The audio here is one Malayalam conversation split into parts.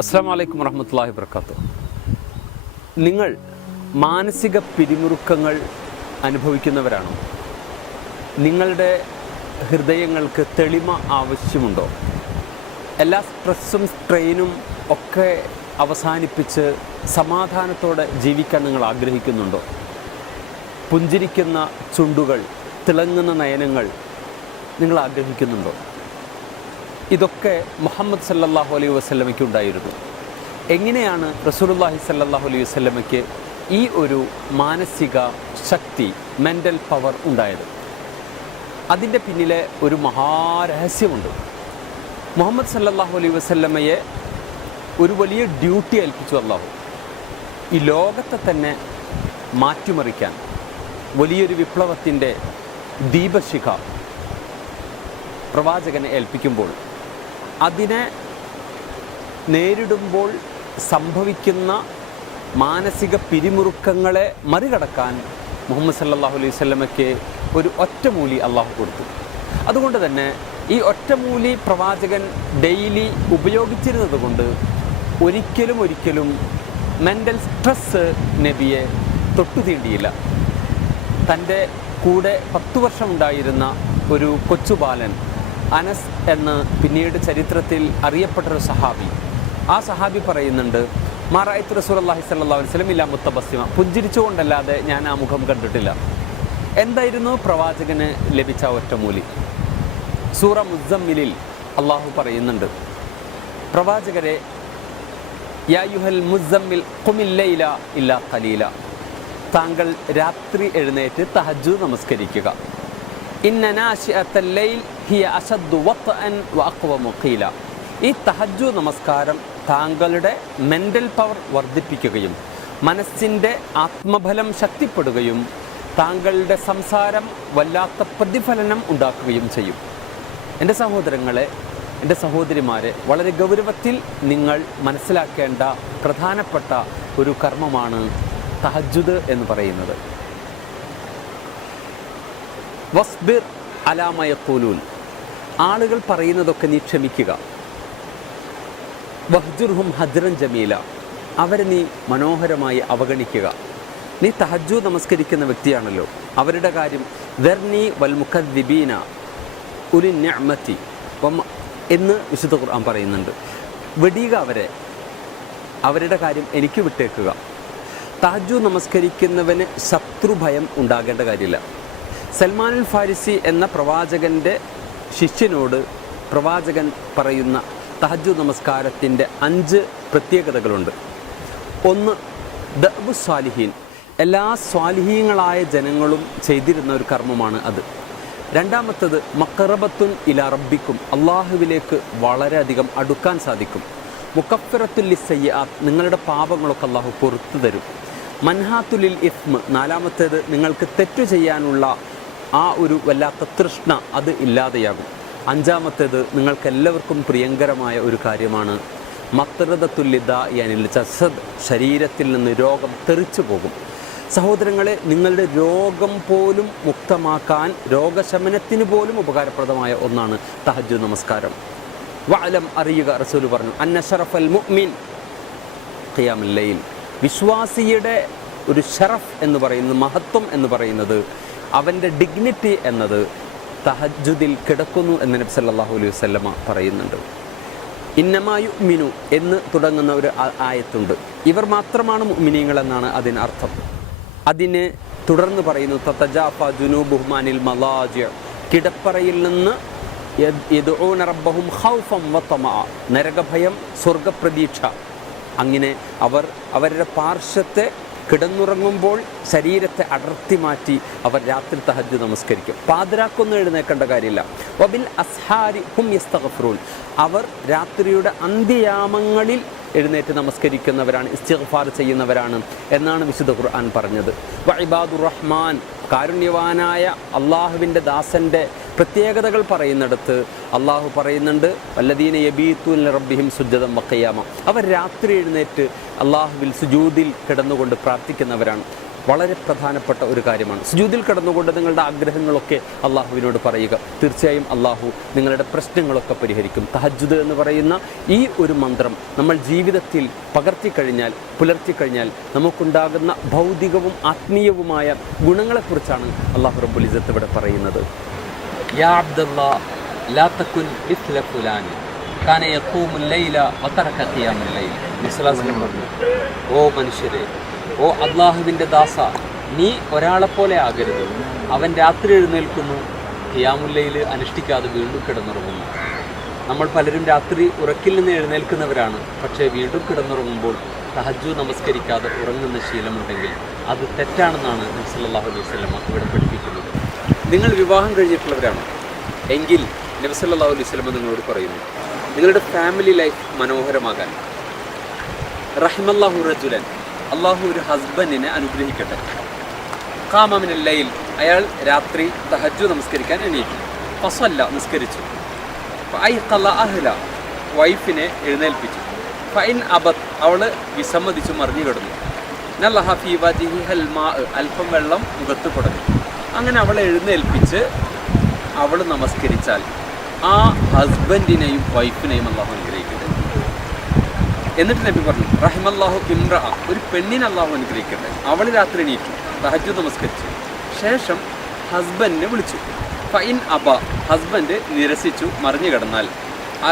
അസ്സലാമു അലൈക്കും വറഹ്മത്തുള്ളാഹി വബറകാതുഹു. നിങ്ങൾ മാനസിക പിരിമുറുക്കങ്ങൾ അനുഭവിക്കുന്നവരാണോ? നിങ്ങളുടെ ഹൃദയങ്ങൾക്ക് തെളിമ ആവശ്യമുണ്ടോ? എല്ലാ സ്ട്രെസ്സും സ്ട്രെയിനും ഒക്കെ അവസാനിപ്പിച്ച് സമാധാനത്തോടെ ജീവിക്കാൻ നിങ്ങൾ ആഗ്രഹിക്കുന്നുണ്ടോ? പുഞ്ചിരിക്കുന്ന ചുണ്ടുകൾ, തിളങ്ങുന്ന നയനങ്ങൾ നിങ്ങൾ ആഗ്രഹിക്കുന്നുണ്ടോ? ഇതൊക്കെ മുഹമ്മദ് സല്ലല്ലാഹു അലൈഹി വസല്ലമയ്ക്ക് ഉണ്ടായിരുന്നു. എങ്ങനെയാണ് റസൂലുള്ളാഹി സല്ലല്ലാഹു അലൈഹി വസല്ലമയ്ക്ക് ഈ ഒരു മാനസിക ശക്തി, മെൻ്റൽ പവർ ഉണ്ടായത്? അതിൻ്റെ പിന്നിലെ ഒരു മഹാരഹസ്യമുണ്ട്. മുഹമ്മദ് സല്ലല്ലാഹു അലൈഹി വസല്ലമയെ ഒരു വലിയ ഡ്യൂട്ടി ഏൽപ്പിച്ചു അല്ലാഹു. ഈ ലോകത്തെ തന്നെ മാറ്റിമറിക്കാൻ വലിയൊരു വിപ്ലവത്തിൻ്റെ ദീപശിഖ പ്രവാചകനെ ഏൽപ്പിക്കുമ്പോൾ, അതിനെ നേരിടുമ്പോൾ സംഭവിക്കുന്ന മാനസിക പിരിമുറുക്കങ്ങളെ മറികടക്കാൻ മുഹമ്മദ് സല്ലല്ലാഹു അലൈഹി വസല്ലമയ്ക്ക് ഒരു ഒറ്റമൂലി അള്ളാഹു കൊടുത്തു. അതുകൊണ്ട് തന്നെ ഈ ഒറ്റമൂലി പ്രവാചകൻ ഡെയിലി ഉപയോഗിച്ചിരുന്നത് കൊണ്ട് ഒരിക്കലും മെൻ്റൽ സ്ട്രെസ് നബിയെ തൊട്ടു തീണ്ടിയില്ല. തൻ്റെ കൂടെ 10 വർഷം ഉണ്ടായിരുന്ന ഒരു കൊച്ചുബാലൻ അനസ് എന്ന് പിന്നീട് ചരിത്രത്തിൽ അറിയപ്പെട്ടൊരു സഹാബി, ആ സഹാബി പറയുന്നുണ്ട്, മാറായിത്ത് റസൂലുള്ളാഹി സ്വല്ലല്ലാഹു അലൈഹി വസല്ലം ഇല്ലാ മുത്തബസ്സിമ, പുഞ്ചിരിച്ചുകൊണ്ടല്ലാതെ ഞാൻ ആ മുഖം കണ്ടിട്ടില്ല. എന്തായിരുന്നു പ്രവാചകന് ലഭിച്ച ഒറ്റമൂലി? സൂറ മുസ്സമ്മിലിൽ അള്ളാഹു പറയുന്നുണ്ട്, പ്രവാചകരെ, യാ അയ്യുഹൽ മുസ്സമ്മിൽ ഖുമിൽ ലൈല ഇല്ലാ ഖലീല, താങ്കൾ രാത്രി എഴുന്നേറ്റ് തഹജ്ജുദ് നമസ്കരിക്കുക. ഇന്ന നാശിഅത്തൽ ലൈൽ ഹിയ അശദ്ദു വത്അൻ വഅഖ്വമു ഖീല, ഈ തഹജ്ജുദ് നമസ്കാരം താങ്കളുടെ മെൻ്റൽ പവർ വർദ്ധിപ്പിക്കുകയും മനസ്സിൻ്റെ ആത്മബലം ശക്തിപ്പെടുകയും താങ്കളുടെ സംസാരം വല്ലാത്ത പ്രതിഫലനം ഉണ്ടാക്കുകയും ചെയ്യും. എൻ്റെ സഹോദരങ്ങളെ, എൻ്റെ സഹോദരിമാരെ, വളരെ ഗൗരവത്തിൽ നിങ്ങൾ മനസ്സിലാക്കേണ്ട പ്രധാനപ്പെട്ട ഒരു കർമ്മമാണ് തഹജ്ജുദ് എന്ന് പറയുന്നത്. വസ്ബിർ അലാ മാ യഖൂലൂൻ, ആളുകൾ പറയുന്നതൊക്കെ നീ ക്ഷമിക്കുക. വഹ്ജുർഹും ഹജ്റൻ ജമീല, അവരെ നീ മനോഹരമായി അവഗണിക്കുക. നീ തഹജ്ജുദ് നമസ്കരിക്കുന്ന വ്യക്തിയാണല്ലോ, അവരുടെ കാര്യം ദർനി വൽ മുകദ്ദിബീന ഉലി നിഅമതി എന്ന് വിശുദ്ധ ഖുർആൻ പറയുന്നുണ്ട്. വെടിയുക അവരെ, അവരുടെ കാര്യം എനിക്ക് വിട്ടേക്കുക. തഹജ്ജുദ് നമസ്കരിക്കുന്നവന് ശത്രുഭയം ഉണ്ടാകേണ്ട കാര്യമില്ല. സൽമാനുൽ ഫാരിസി എന്ന പ്രവാചകൻ്റെ ശിഷ്യനോട് പ്രവാചകൻ പറയുന്ന തഹജ്ജുദ് നമസ്കാരത്തിൻ്റെ 5 പ്രത്യേകതകളുണ്ട്. ഒന്ന്, ദഅ്വു സ്വാലിഹീൻ, എല്ലാ സ്വാലിഹീങ്ങളായ ജനങ്ങളും ചെയ്തിരുന്ന ഒരു കർമ്മമാണ് അത്. രണ്ടാമത്തത്, മഖറബത്തുൻ ഇലാ റബ്ബിക്കും, അള്ളാഹുവിലേക്ക് വളരെയധികം അടുക്കാൻ സാധിക്കും. മുകഫിറത്തുൽ ലിസ്സയ്യാത്ത്, നിങ്ങളുടെ പാപങ്ങളൊക്കെ അള്ളാഹു പുറത്തു തരും. മൻഹാത്തുലിൽ ഇസ്മ്, നാലാമത്തേത്, നിങ്ങൾക്ക് തെറ്റു ചെയ്യാനുള്ള ആ ഒരു വല്ലാത്ത തൃഷ്ണ അത് ഇല്ലാതെയാകും. അഞ്ചാമത്തേത്, നിങ്ങൾക്കെല്ലാവർക്കും പ്രിയങ്കരമായ ഒരു കാര്യമാണ് മത്റദത്തുല്ലിദാ യാനിൽ ജസദ്, ശരീരത്തിൽ നിന്ന് രോഗം തെറിച്ചു പോകും. സഹോദരങ്ങളെ, നിങ്ങളുടെ രോഗം പോലും മുക്തമാക്കാൻ, രോഗശമനത്തിന് പോലും ഉപകാരപ്രദമായ ഒന്നാണ് തഹജ്ജുദ് നമസ്കാരം. വഅലം, അറിയുക, റസൂൽ പറഞ്ഞു, അന്ന ശറഫൽ മുഅ്മിൻ ഖിയാമുൽ ലൈൽ, വിശ്വാസിയുടെ ഒരു ഷറഫ് എന്ന് പറയുന്നത്, മഹത്വം എന്ന് പറയുന്നത്, അവൻ്റെ ഡിഗ്നിറ്റി എന്നത് തഹജ്ജുദിൽ കിടക്കുന്നു എന്ന് നബി സല്ലല്ലാഹു അലൈഹി വസല്ലമ പറയുന്നുണ്ട്. ഇന്നമാ യുഅ്മിനു എന്ന് തുടങ്ങുന്ന ഒരു ആയത്തുണ്ട്. ഇവർ മാത്രമാണ് മുഅ്മിനീങ്ങൾ എന്നാണ് അതിനർത്ഥം. അതിനെ തുടർന്ന് പറയുന്നു, തതജാഫാ ജുനൂബുഹും അനിൽ മലാജിഅ, കിടപ്പറയിൽ നിന്ന് യദ്ഊന റബ്ബഹും ഖൗഫൻ വതമഅ, നരകഭയം, സ്വർഗപ്രതീക്ഷ. അങ്ങനെ അവർ അവരുടെ പാർശ്വത്തെ കിടന്നുറങ്ങുമ്പോൾ ശരീരത്തെ അടർത്തി മാറ്റി അവർ രാത്രി തഹജ്ജുദ് നമസ്കരിക്കും. പാതിരാക്കൊന്നും എഴുന്നേക്കേണ്ട കാര്യമില്ല. വബിൽ അസ്ഹാരി ഹും യസ്തഗ്ഫിറൂൻ, അവർ രാത്രിയുടെ അന്ത്യയാമങ്ങളിൽ എഴുന്നേറ്റ് നമസ്കരിക്കുന്നവരാണ്, ഇസ്തിഗ്ഫാർ ചെയ്യുന്നവരാണ് എന്നാണ് വിശുദ്ധ ഖുർആൻ പറഞ്ഞത്. വഇബാദുർ റഹ്മാൻ, കാരുണ്യവാനായ അള്ളാഹുവിൻ്റെ ദാസൻ്റെ പ്രത്യേകതകൾ പറയുന്നിടത്ത് അള്ളാഹു പറയുന്നുണ്ട്, വല്ലദീന യബീതൂന റബ്ബിഹിം സുജ്ജദൻ വഖിയാമ, അവർ രാത്രി എഴുന്നേറ്റ് അള്ളാഹുവിൽ സുജൂദിൽ കിടന്നുകൊണ്ട് പ്രാർത്ഥിക്കുന്നവരാണ്. വളരെ പ്രധാനപ്പെട്ട ഒരു കാര്യമാണ്. സുജൂദിൽ കിടന്നുകൊണ്ട് നിങ്ങളുടെ ആഗ്രഹങ്ങളൊക്കെ അള്ളാഹുവിനോട് പറയുക. തീർച്ചയായും അള്ളാഹു നിങ്ങളുടെ പ്രശ്നങ്ങളൊക്കെ പരിഹരിക്കും. തഹജ്ജുദ് എന്ന് പറയുന്ന ഈ ഒരു മന്ത്രം നമ്മൾ ജീവിതത്തിൽ പകർത്തിക്കഴിഞ്ഞാൽ, പുലർത്തിക്കഴിഞ്ഞാൽ നമുക്കുണ്ടാകുന്ന ഭൗതികവും ആത്മീയവുമായ ഗുണങ്ങളെക്കുറിച്ചാണ് അള്ളാഹു റബ്ബുൽ ഇസ്സത്ത് ഇവിടെ പറയുന്നത്. യാ അബ്ദുല്ലാഹ് ലാ തകുൻ മിസ്ല ഫുലാൻ കാന യഖൂമുൽ ലൈല വതറക ഖിയാമുൽ ലൈൽ. മുസ്ലിം പറഞ്ഞു, ഓ മനുഷ്യരെ, ഓ അള്ളാഹുവിൻ്റെ ദാസ, നീ ഒരാളെപ്പോലെ ആകരുത്. അവൻ രാത്രി എഴുന്നേൽക്കുന്നു, ഖിയാമുൽ ലൈൽ അനുഷ്ഠിക്കാതെ വീണ്ടും കിടന്നുറങ്ങുന്നു. നമ്മൾ പലരും രാത്രി ഉറക്കിൽ നിന്ന് എഴുന്നേൽക്കുന്നവരാണ്. പക്ഷേ വീണ്ടും കിടന്നുറങ്ങുമ്പോൾ തഹജ്ജുദ് നമസ്കരിക്കാതെ ഉറങ്ങുന്ന ശീലമുണ്ടെങ്കിൽ അത് തെറ്റാണെന്നാണ് നബി സല്ലല്ലാഹു അലൈഹി വസല്ലം ഇവിടെ പഠിപ്പിക്കുന്നത്. നിങ്ങൾ വിവാഹം കഴിഞ്ഞിട്ടുള്ളവരാണോ എങ്കിൽ നബി സല്ലല്ലാഹു അലൈഹി വസല്ലം നിങ്ങളോട് പറയുന്നു, നിങ്ങളുടെ ഫാമിലി ലൈഫ് മനോഹരമാകാൻ റഹിമല്ലാഹു റജുലൻ, അള്ളാഹു ഒരു ഹസ്ബൻഡിനെ അനുഗ്രഹിക്കട്ടെ. ഖാമ മിനൽ ലൈൽ, അയാൾ രാത്രി തഹജ്ജുദ് നമസ്കരിക്കാൻ എണീറ്റു. ഫസല്ല, നിസ്കരിച്ചു. ഫഅയ്ഖള അഹ്ല, വൈഫിനെ എഴുന്നേൽപ്പിച്ചു. ഫഇൻ അബത്, അവൾ വിസമ്മതിച്ചു, മറിഞ്ഞു കിടന്നു. നലഹ ഫീ വജ്ഹിഹൽ മാ, അല്പം വെള്ളം മുഖത്ത് കുടഞ്ഞു. അങ്ങനെ അവളെ എഴുന്നേൽപ്പിച്ച് അവൾ നമസ്കരിച്ചാൽ ആ ഹസ്ബൻഡിനെയും വൈഫിനെയും അള്ളാഹു അനുഗ്രഹിക്കട്ടെ. എന്നിട്ട് നബി പറഞ്ഞു, റഹിമല്ലാഹു ഇംറ, ഒരു പെണ്ണിനെ അള്ളാഹു അനുഗ്രഹിക്കട്ടെ. അവൾ രാത്രി എണീറ്റു, തഹജ്ജുദ് നമസ്കരിച്ചു. ശേഷം ഹസ്ബൻഡിനെ വിളിച്ചു. ഫഇൻ അബ, ഹസ്ബൻഡ് നിരസിച്ചു, മറിഞ്ഞു കിടന്നാൽ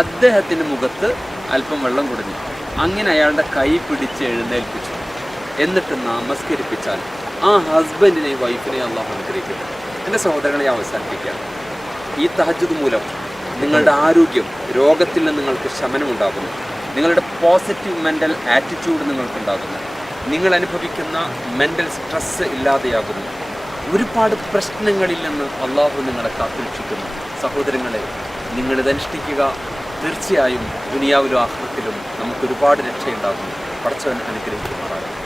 അദ്ദേഹത്തിൻ്റെ മുഖത്ത് അല്പം വെള്ളം കുടഞ്ഞു. അങ്ങനെ അയാളുടെ കൈ പിടിച്ച് എഴുന്നേൽപ്പിച്ചു. എന്നിട്ട് നമസ്കരിപ്പിച്ചാൽ ആ ഹസ്ബൻഡിനെയും വൈഫിനെയും അള്ളാഹു അനുഗ്രഹിക്കട്ടെ. എൻ്റെ സഹോദരങ്ങളെ അവസാനിപ്പിക്കുകയാണ്. ഈ തഹജ്ജുദ് മൂലം നിങ്ങളുടെ ആരോഗ്യം, രോഗത്തിൽ നിന്ന് നിങ്ങൾക്ക് ശമനമുണ്ടാകുന്നു. നിങ്ങളുടെ പോസിറ്റീവ് മെൻ്റൽ ആറ്റിറ്റ്യൂഡ് നിങ്ങൾക്കുണ്ടാകുന്നു. നിങ്ങൾ അനുഭവിക്കുന്ന മെൻ്റൽ സ്ട്രെസ്സ് ഇല്ലാതെയാകുന്നു. ഒരുപാട് പ്രശ്നങ്ങളിൽ നിന്ന് അള്ളാഹു നിങ്ങളെ കാത്തുരക്ഷിക്കുന്നു. സഹോദരങ്ങളെ, നിങ്ങളിതനുഷ്ഠിക്കുക. തീർച്ചയായും ദുനിയാവിലും ആഖിറത്തിലും നമുക്കൊരുപാട് രക്ഷയുണ്ടാകുന്നു. പടച്ചവൻ അനുഗ്രഹിക്കുമാറാകും.